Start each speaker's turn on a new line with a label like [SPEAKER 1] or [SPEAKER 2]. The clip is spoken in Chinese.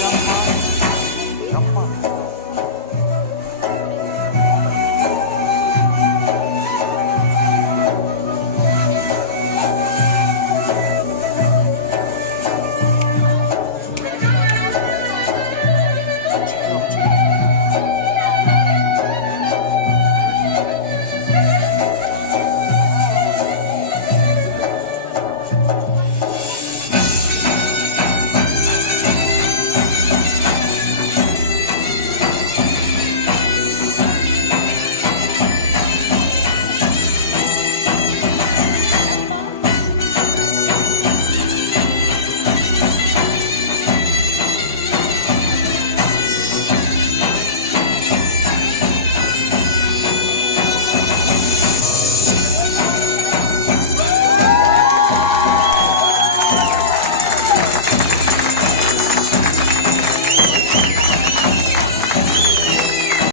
[SPEAKER 1] Yang.